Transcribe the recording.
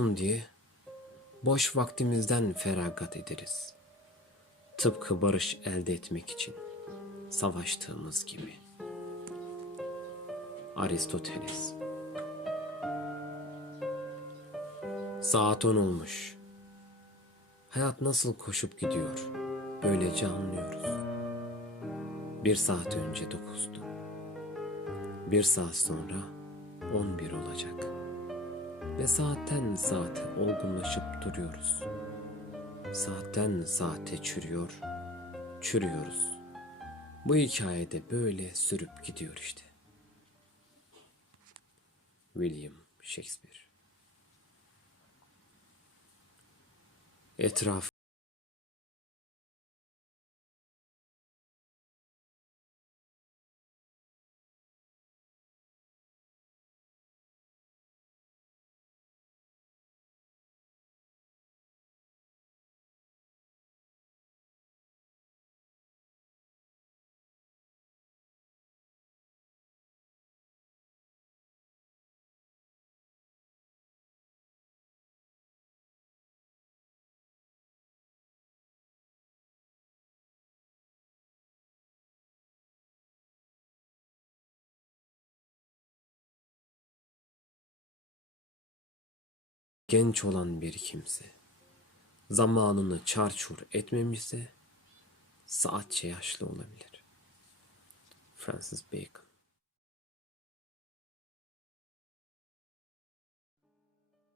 olsun diye boş vaktimizden feragat ederiz. Tıpkı barış elde etmek için savaştığımız gibi. Aristoteles Saat on olmuş. Hayat nasıl koşup gidiyor, böylece anlıyoruz. Bir saat önce dokuzdu. Bir saat sonra on bir olacak. Ve saatten saate olgunlaşıp duruyoruz. Saatten saate çürüyor, çürüyoruz. Bu hikayede böyle sürüp gidiyor işte. William Shakespeare Etraf genç olan bir kimse zamanını çarçur etmemişse saatçe yaşlı olabilir. Francis Bacon